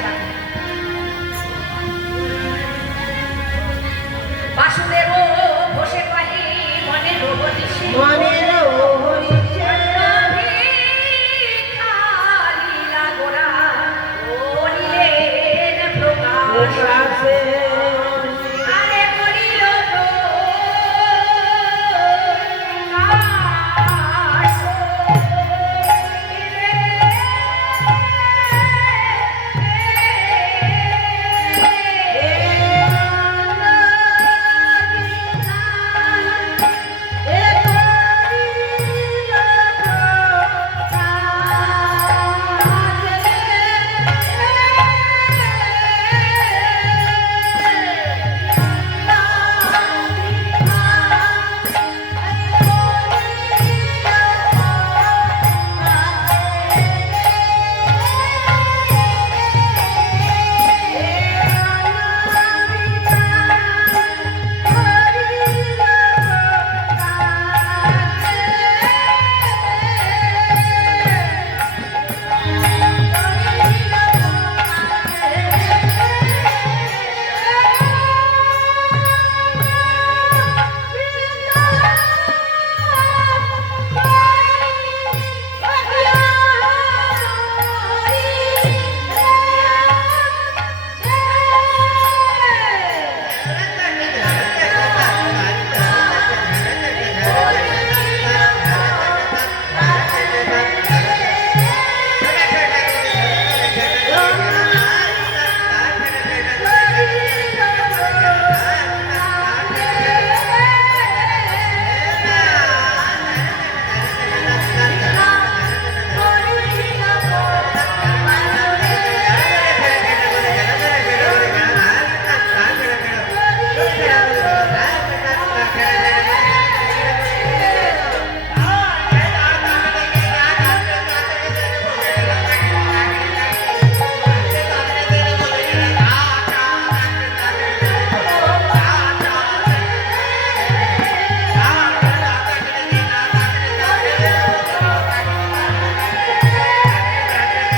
রাখুন